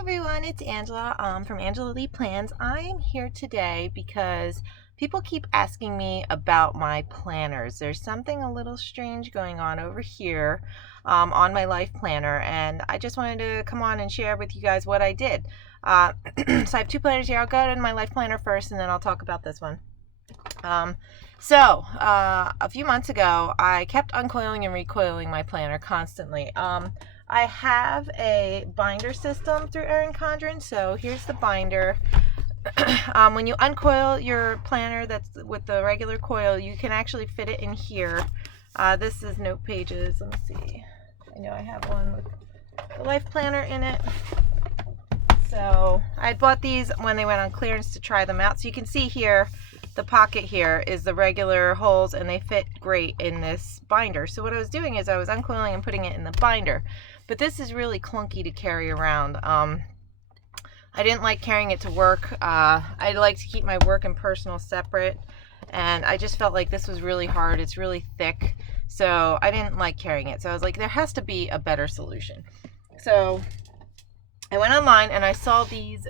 everyone, it's Angela from Angela Lee Plans. I am here today because people keep asking me about my planners. There's something a little strange going on over here on my life planner, and I just wanted to come on and share with you guys what I did. So I have two planners here. I'll go to my life planner first, and then I'll talk about this one. A few months ago, I kept uncoiling and recoiling my planner constantly. I have a binder system through Erin Condren, so here's the binder. When you uncoil your planner that's with the regular coil, you can actually fit it in here. This is note pages. Let me see. I know I have one with the life planner in it. So I bought these when they went on clearance to try them out. So you can see here, the pocket here is the regular holes, and they fit great in this binder. So what I was doing is I was uncoiling and putting it in the binder. But this is really clunky to carry around. I didn't like carrying it to work. I like to keep my work and personal separate, and I just felt like this was really hard. It's really thick, so I didn't like carrying it. So I was like, there has to be a better solution. So I went online and I saw these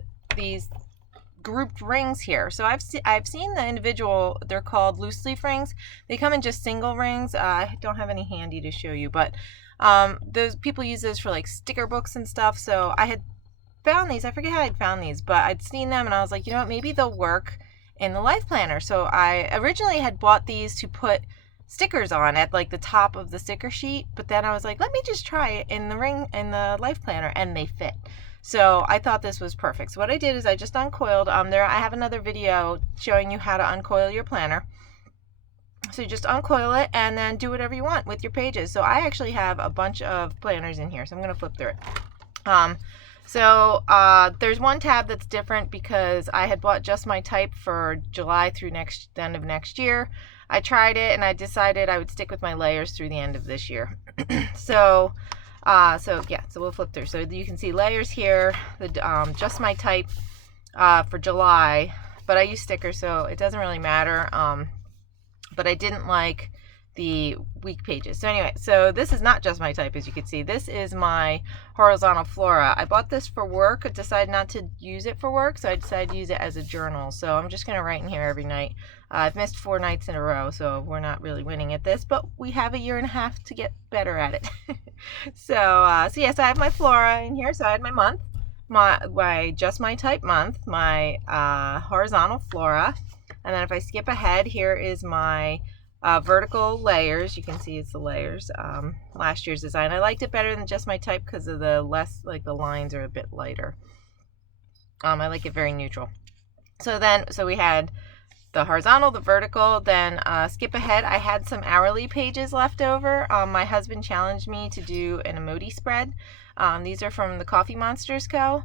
grouped rings here. So I've seen the individual, they're called loose leaf rings. They come in just single rings. I don't have any handy to show you, but those people use this for like sticker books and stuff. So I had found these. I forget how I'd found these, but I'd seen them and I was like, you know what, maybe they'll work in the life planner. So I originally had bought these to put stickers on at like the top of the sticker sheet, but then I was like, let me just try it in the life planner, and they fit. So I thought this was perfect. So what I did is I just uncoiled. I have another video showing you how to uncoil your planner. So you just uncoil it and then do whatever you want with your pages. So I actually have a bunch of planners in here, so I'm going to flip through it. There's one tab that's different because I had bought Just My Type for July through the end of next year. I tried it and I decided I would stick with my layers through the end of this year. So we'll flip through. So you can see layers here, the Just My Type for July, but I use stickers, so it doesn't really matter. But I didn't like the week pages. So anyway, so this is not Just My Type, as you can see. This is my horizontal flora. I bought this for work. I decided not to use it for work, so I decided to use it as a journal. So I'm just going to write in here every night. I've missed 4 nights in a row, so we're not really winning at this, but we have a year and a half to get better at it. So yes, I have my flora in here. So I had my month, my Just My Type month, my horizontal flora, and then if I skip ahead, here is my vertical layers. You can see it's the layers, last year's design. I liked it better than Just My Type because of the the lines are a bit lighter. I like it very neutral. So we had the horizontal, the vertical, then skip ahead. I had some hourly pages left over. My husband challenged me to do an emoji spread. These are from the Coffee Monsters Co.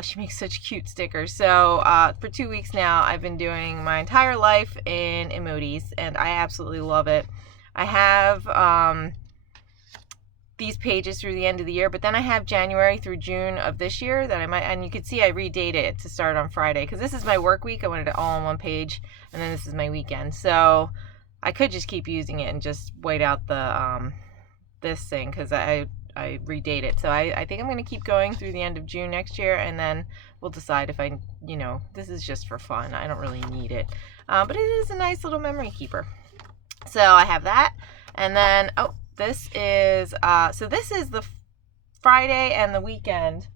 She makes such cute stickers. So for 2 weeks now, I've been doing my entire life in emojis, and I absolutely love it. I have these pages through the end of the year, but then I have January through June of this year that I might, and you can see I redate it to start on Friday because this is my work week. I wanted it all on one page, and then this is my weekend. So I could just keep using it and just wait out the this thing because I redate it. So I think I'm going to keep going through the end of June next year, and then we'll decide if this is just for fun. I don't really need it. But it is a nice little memory keeper. So I have that. And then, this is the Friday and the weekend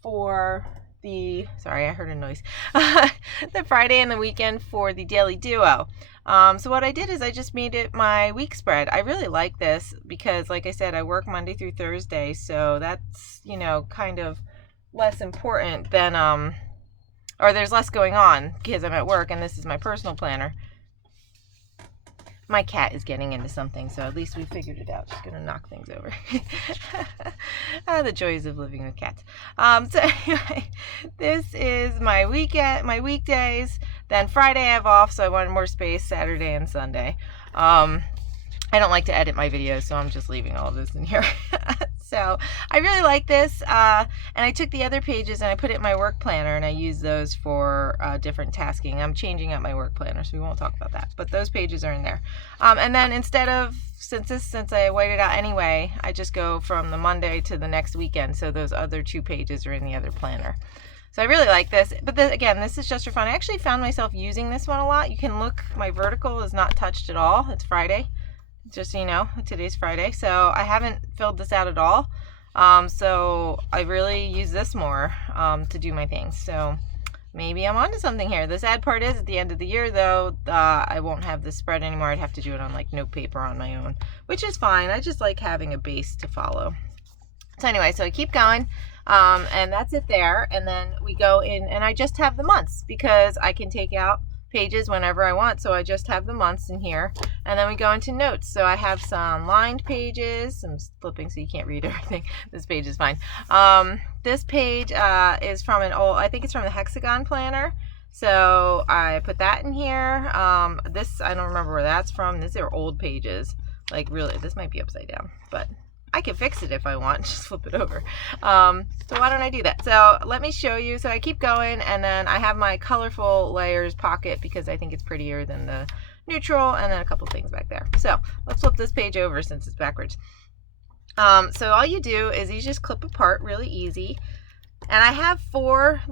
for the, sorry, I heard a noise. The Friday and the weekend for the Daily Duo. So what I did is I just made it my week spread. I really like this because, like I said, I work Monday through Thursday, so that's, kind of less important than, or there's less going on because I'm at work and this is my personal planner. My cat is getting into something, so at least we figured it out. She's going to knock things over. The joys of living with cats. So anyway, this is my weekend, my weekdays. Then Friday I have off, so I wanted more space, Saturday and Sunday. I don't like to edit my videos, so I'm just leaving all of this in here. So I really like this. And I took the other pages and I put it in my work planner, and I use those for different tasking. I'm changing out my work planner, so we won't talk about that. But those pages are in there. And then instead of, since I whited out anyway, I just go from the Monday to the next weekend. So those other 2 pages are in the other planner. So I really like this, but again, this is just for fun. I actually found myself using this one a lot. You can look, my vertical is not touched at all. It's Friday, just so you know, today's Friday. So I haven't filled this out at all. So I really use this more to do my things. So maybe I'm onto something here. The sad part is at the end of the year though, I won't have this spread anymore. I'd have to do it on like note paper on my own, which is fine. I just like having a base to follow. So anyway, so I keep going. And that's it there. And then we go in, and I just have the months because I can take out pages whenever I want. So I just have the months in here. And then we go into notes. So I have some lined pages. I'm flipping so you can't read everything. This page is fine. This page is from an old, I think it's from the Hexagon planner. So I put that in here. This, I don't remember where that's from. These are old pages. Like really, this might be upside down, but I can fix it if I want, just flip it over. So why don't I do that? So let me show you. So I keep going, and then I have my colorful layers pocket because I think it's prettier than the neutral, and then a couple things back there. So let's flip this page over since it's backwards. So all you do is you just clip apart really easy. And I have 4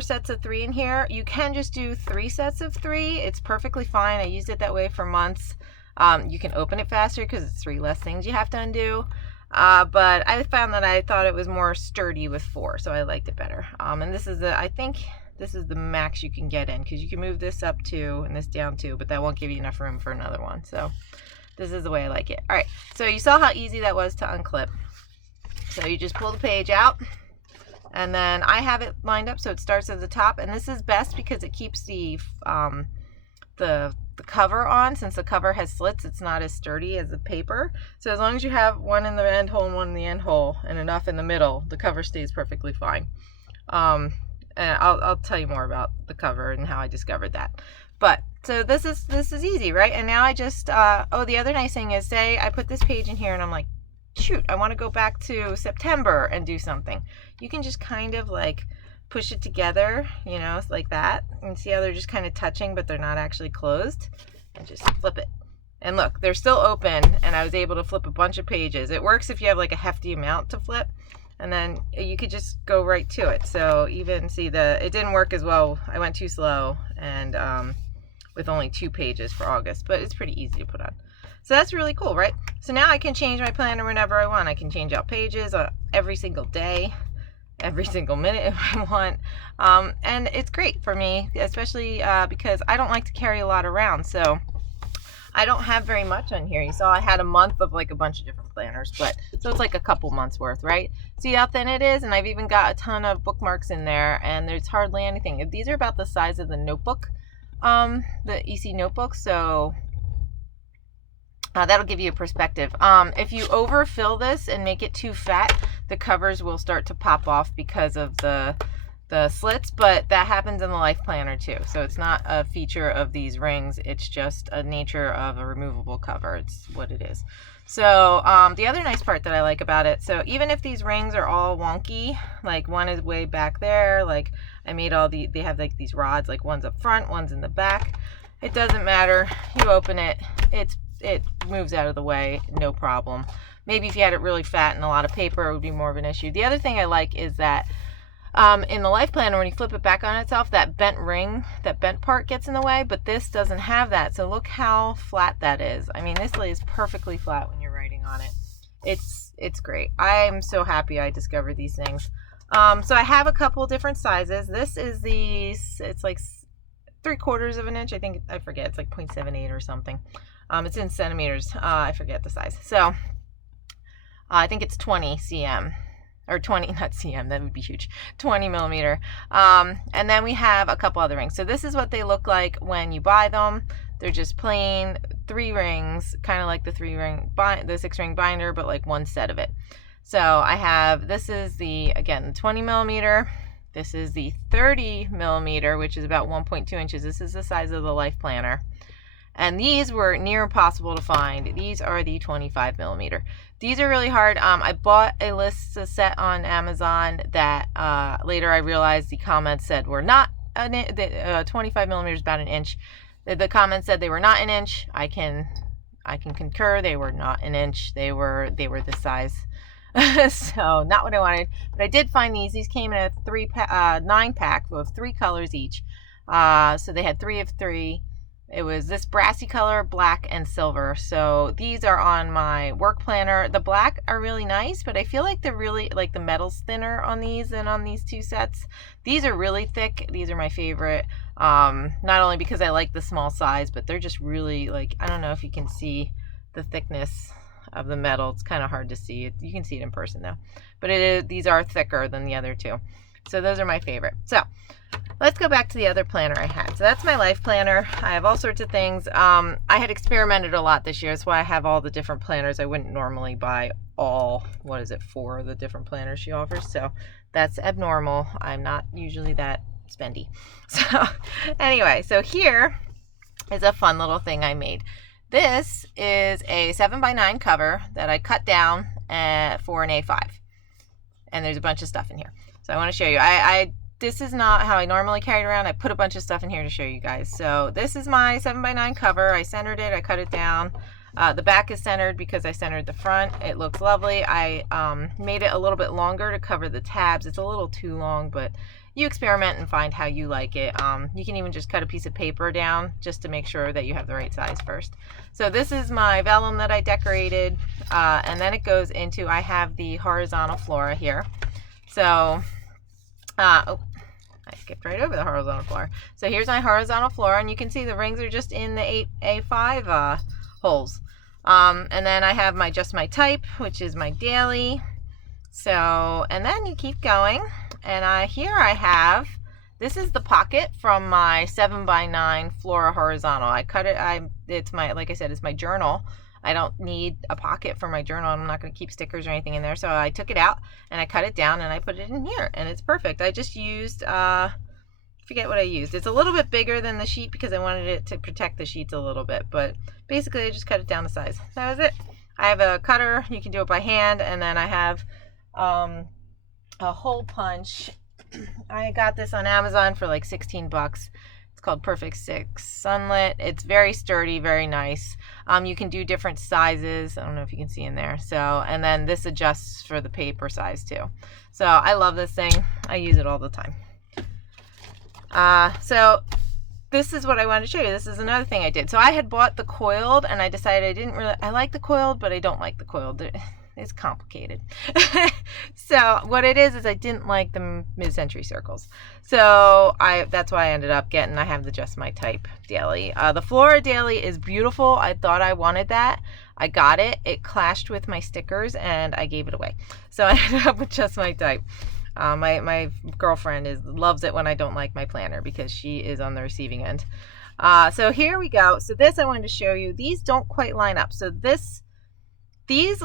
sets of 3 in here. You can just do 3 sets of 3. It's perfectly fine. I used it that way for months. You can open it faster because it's 3 less things you have to undo. But I found that I thought it was more sturdy with 4, so I liked it better. And this is I think this is the max you can get in, because you can move this up 2 and this down 2, but that won't give you enough room for another one. So this is the way I like it. All right, so you saw how easy that was to unclip. So you just pull the page out, and then I have it lined up so it starts at the top, and this is best because it keeps the cover on. Since the cover has slits, it's not as sturdy as the paper. So as long as you have one in the end hole and one in the end hole and enough in the middle, the cover stays perfectly fine. And I'll tell you more about the cover and how I discovered that. But so this is easy, right? And now I just oh, the other nice thing is, say I put this page in here and I'm like, shoot, I want to go back to September and do something. You can just kind of like push it together, you know, like that, and see how they're just kind of touching, but they're not actually closed, and just flip it. And look, they're still open, and I was able to flip a bunch of pages. It works if you have like a hefty amount to flip, and then you could just go right to it. So even see it didn't work as well. I went too slow, and with only 2 pages for August, but it's pretty easy to put on. So that's really cool, right? So now I can change my planner whenever I want. I can change out pages every single day, every single minute if I want. And it's great for me, especially because I don't like to carry a lot around. So I don't have very much on here. You saw I had a month of like a bunch of different planners, but so it's like a couple months worth, right? See how thin it is? And I've even got a ton of bookmarks in there, and there's hardly anything. These are about the size of the notebook, the EC notebook. So that'll give you a perspective. If you overfill this and make it too fat, the covers will start to pop off because of the slits, but that happens in the Life Planner too. So it's not a feature of these rings, it's just a nature of a removable cover. It's what it is. So the other nice part that I like about it, so even if these rings are all wonky, like one is way back there, like I made they have like these rods, like one's up front, one's in the back. It doesn't matter. You open it, it moves out of the way, no problem. Maybe if you had it really fat and a lot of paper, it would be more of an issue. The other thing I like is that in the Life Planner, when you flip it back on itself, that bent ring, that bent part gets in the way, but this doesn't have that. So look how flat that is. I mean, this lays perfectly flat when you're writing on it. It's great. I'm so happy I discovered these things. So I have a couple different sizes. This is it's like 3/4 of an inch. I forget. It's like 0.78 or something. It's in centimeters. I forget the size. So I think it's 20 cm. Or 20, not cm, that would be huge, 20 millimeter. And then we have a couple other rings. So this is what they look like when you buy them. They're just plain 3 rings, kind of like the 6-ring binder, but like one set of it. So I have, this is again, the 20 millimeter. This is the 30 millimeter, which is about 1.2 inches. This is the size of the Life Planner. And these were near impossible to find. These are the 25 millimeter. These are really hard. I bought a set on Amazon that later I realized the comments said were not 25 millimeters, about an inch. The comments said they were not an inch. I can concur. They were not an inch. They were this size. So not what I wanted. But I did find these. These came in a 9-pack of 3 colors each. So they had 3 of 3. It was this brassy color, black, and silver. So these are on my work planner. The black are really nice, but I feel like they're really, like, the metal's thinner on these than on these 2 sets. These are really thick. These are my favorite. Not only because I like the small size, but they're just really, like, I don't know if you can see the thickness of the metal. It's kind of hard to see it. You can see it in person though, but these are thicker than the other 2. So those are my favorite. So let's go back to the other planner I had. So that's my life planner. I have all sorts of things. I had experimented a lot this year. That's why I have all the different planners. I wouldn't normally buy all, 4 of the different planners she offers. So that's abnormal. I'm not usually that spendy. So anyway, so here is a fun little thing I made. This is a 7x9 cover that I cut down for an A5. And there's a bunch of stuff in here. So I want to show you. This is not how I normally carry it around. I put a bunch of stuff in here to show you guys. So this is my 7x9 cover. I centered it. I cut it down. The back is centered because I centered the front. It looks lovely. I made it a little bit longer to cover the tabs. It's a little too long, but you experiment and find how you like it. You can even just cut a piece of paper down just to make sure that you have the right size first. So this is my vellum that I decorated, and then it goes into, I have the horizontal flora here. So, oh, I skipped right over the horizontal flora. So here's my horizontal flora, and you can see the rings are just in the A5 holes. And then I have just my type, which is my daily. So, and then you keep going, and here I have, this is the pocket from my 7x9 flora horizontal. I cut it, it's my, like I said, it's my journal. I don't need a pocket for my journal. I'm not going to keep stickers or anything in there. So I took it out and I cut it down and I put it in here, and it's perfect. I just used, forget what I used. It's a little bit bigger than the sheet because I wanted it to protect the sheets a little bit, but basically I just cut it down to size. That was it. I have a cutter. You can do it by hand, and then I have a hole punch. I got this on Amazon for like 16 bucks. It's called Perfect 6 Sunlit. It's very sturdy, very nice. You can do different sizes. I don't know if you can see in there. So, and then this adjusts for the paper size too. So I love this thing. I use it all the time. So this is what I wanted to show you. This is another thing I did. So I had bought the Coiled, and I decided I like the Coiled, but I don't like the Coiled. It's complicated. So what it is I didn't like the mid-century circles. So that's why I ended up getting, I have the Just My Type daily. The Flora daily is beautiful. I thought I wanted that. I got it. It clashed with my stickers and I gave it away. So I ended up with Just My Type. My girlfriend loves it when I don't like my planner because she is on the receiving end. So here we go. So this I wanted to show you. These don't quite line up. So these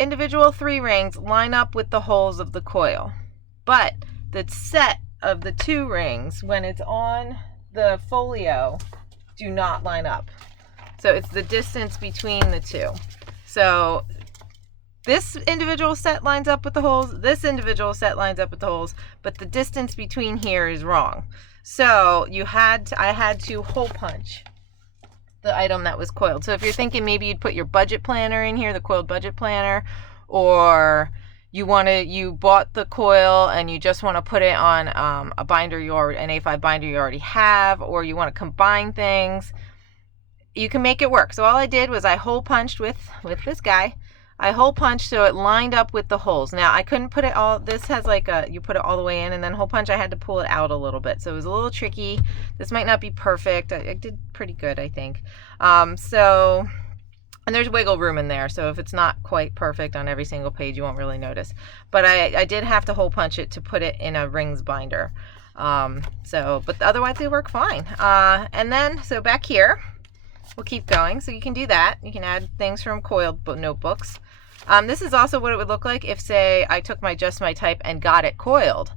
individual 3 rings line up with the holes of the coil, but the set of the 2 rings, when it's on the folio, do not line up. So it's the distance between the 2. So this individual set lines up with the holes, this individual set lines up with the holes, but the distance between here is wrong. So I had to hole punch the item that was coiled. So if you're thinking maybe you'd put your budget planner in here, the Coiled budget planner, or you bought the coil and you just want to put it on a binder an A5 binder you already have, or you want to combine things, you can make it work. So all I did was I hole punched with this guy. I hole punched so it lined up with the holes. Now I couldn't put it all, this has like you put it all the way in and then hole punch, I had to pull it out a little bit. So it was a little tricky. This might not be perfect. I did pretty good, I think. And there's wiggle room in there. So if it's not quite perfect on every single page, you won't really notice. But I did have to hole punch it to put it in a rings binder. But otherwise they work fine. And then, so back here, we'll keep going. So you can do that. You can add things from Coiled notebooks. This is also what it would look like if, say, I took my Just My Type and got it coiled.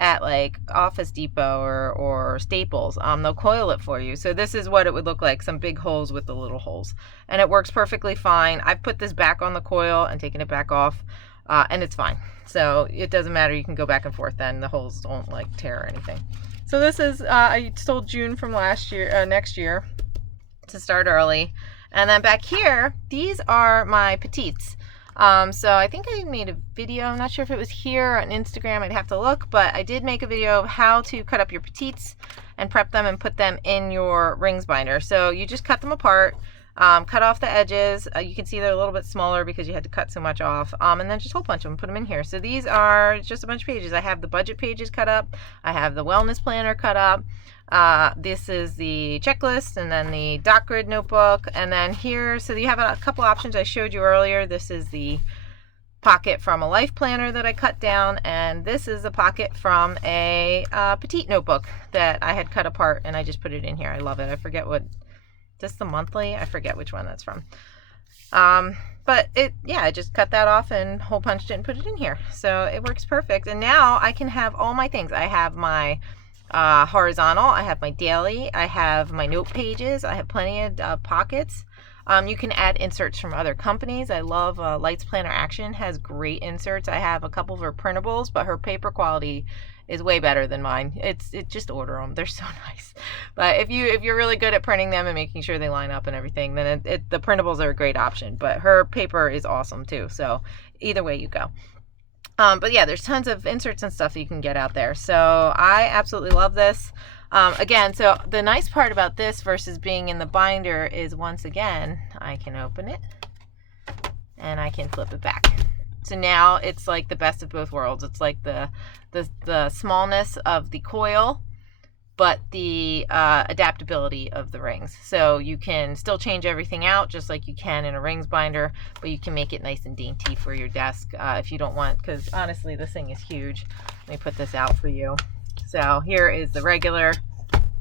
at like Office Depot or Staples. They'll coil it for you. So this is what it would look like, some big holes with the little holes. And it works perfectly fine. I've put this back on the coil and taken it back off, and it's fine. So it doesn't matter, you can go back and forth then. The holes don't like tear or anything. So this is, I stole June from last year, next year, to start early. And then back here, these are my petites. So I think I made a video, I'm not sure if it was here on Instagram, I'd have to look, but I did make a video of how to cut up your petites and prep them and put them in your rings binder. So you just cut them apart, cut off the edges. You can see they're a little bit smaller because you had to cut so much off, and then just a whole bunch of them, put them in here. So these are just a bunch of pages. I have the budget pages cut up, I have the wellness planner cut up, this is the checklist, and then the dot grid notebook, and then here, so you have a couple options I showed you earlier. This is the pocket from a life planner that I cut down, and this is a pocket from a petite notebook that I had cut apart, and I just put it in here. I love it. I forget what, just the monthly, I forget which one that's from. But I just cut that off and hole punched it and put it in here. So it works perfect. And now I can have all my things. I have my horizontal, I have my daily, I have my note pages, I have plenty of pockets. You can add inserts from other companies. I love Lights Planner Action, has great inserts. I have a couple of her printables, but her paper quality is way better than mine. Just order them, they're so nice. But if you're really good at printing them and making sure they line up and everything, then the printables are a great option. But her paper is awesome too, so either way you go. But yeah, there's tons of inserts and stuff that you can get out there. So I absolutely love this. Again, so the nice part about this versus being in the binder is, once again, I can open it and I can flip it back. So now it's like the best of both worlds. It's like the smallness of the coil, but the adaptability of the rings. So you can still change everything out just like you can in a rings binder, but you can make it nice and dainty for your desk if you don't want, because honestly this thing is huge. Let me put this out for you. So here is the regular,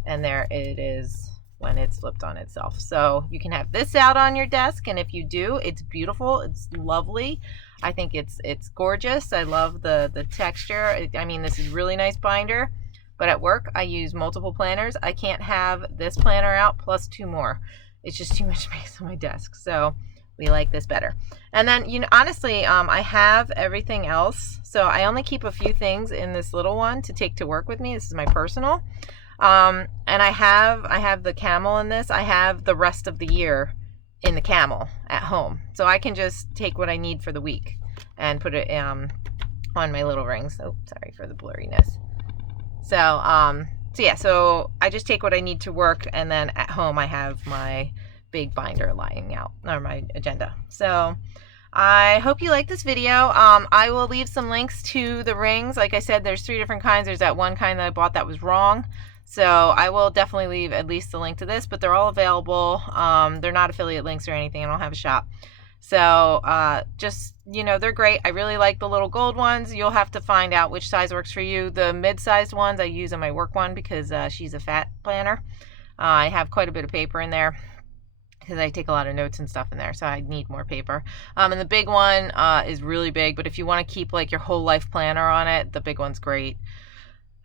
and there it is when it's flipped on itself. So you can have this out on your desk, and if you do, it's beautiful, it's lovely. I think it's gorgeous. I love the texture. I mean, this is really nice binder. But at work, I use multiple planners. I can't have this planner out plus two more. It's just too much space on my desk. So we like this better. And then, you know, honestly, I have everything else. So I only keep a few things in this little one to take to work with me. This is my personal. And I have the camel in this. I have the rest of the year in the camel at home. So I can just take what I need for the week and put it on my little rings. Oh, sorry for the blurriness. So yeah, so I just take what I need to work, and then at home I have my big binder lying out, or my agenda. So I hope you like this video. I will leave some links to the rings. Like I said, there's 3 different kinds. There's that one kind that I bought that was wrong. So I will definitely leave at least the link to this, but they're all available. They're not affiliate links or anything. I don't have a shop. So just, you know, they're great. I really like the little gold ones. You'll have to find out which size works for you. The mid-sized ones I use on my work one because she's a fat planner. I have quite a bit of paper in there because I take a lot of notes and stuff in there, so I need more paper. And the big one is really big, but if you want to keep like your whole life planner on it, the big one's great.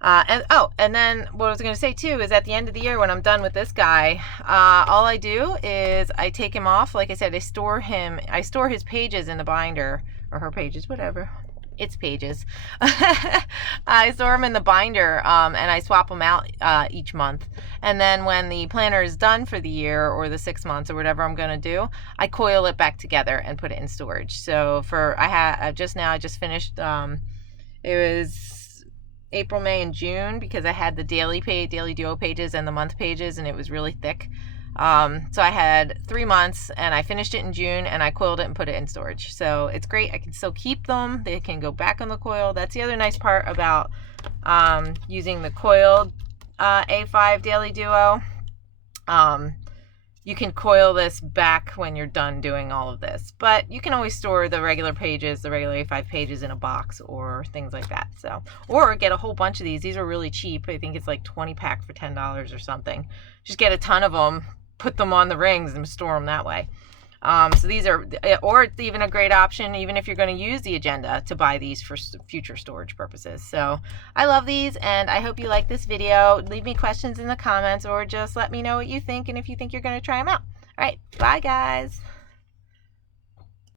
And then what I was going to say too is at the end of the year when I'm done with this guy, all I do is I take him off. Like I said, I store his pages in the binder, or her pages, whatever. It's pages. I store them in the binder, and I swap them out each month. And then when the planner is done for the year or the 6 months or whatever I'm going to do, I coil it back together and put it in storage. So I just finished, it was April, May, and June, because I had the daily duo pages and the month pages, and it was really thick. So I had 3 months, and I finished it in June, and I coiled it and put it in storage. So it's great. I can still keep them. They can go back on the coil. That's the other nice part about using the Coiled A5 Daily Duo. You can coil this back when you're done doing all of this, but you can always store the regular pages, the regular A5 pages in a box or things like that. So, or get a whole bunch of these. These are really cheap. I think it's like 20 pack for $10 or something. Just get a ton of them, put them on the rings and store them that way. So these are, or it's even a great option, even if you're going to use the agenda, to buy these for future storage purposes. So I love these, and I hope you like this video. Leave me questions in the comments, or just let me know what you think, and if you think you're going to try them out. All right, bye guys.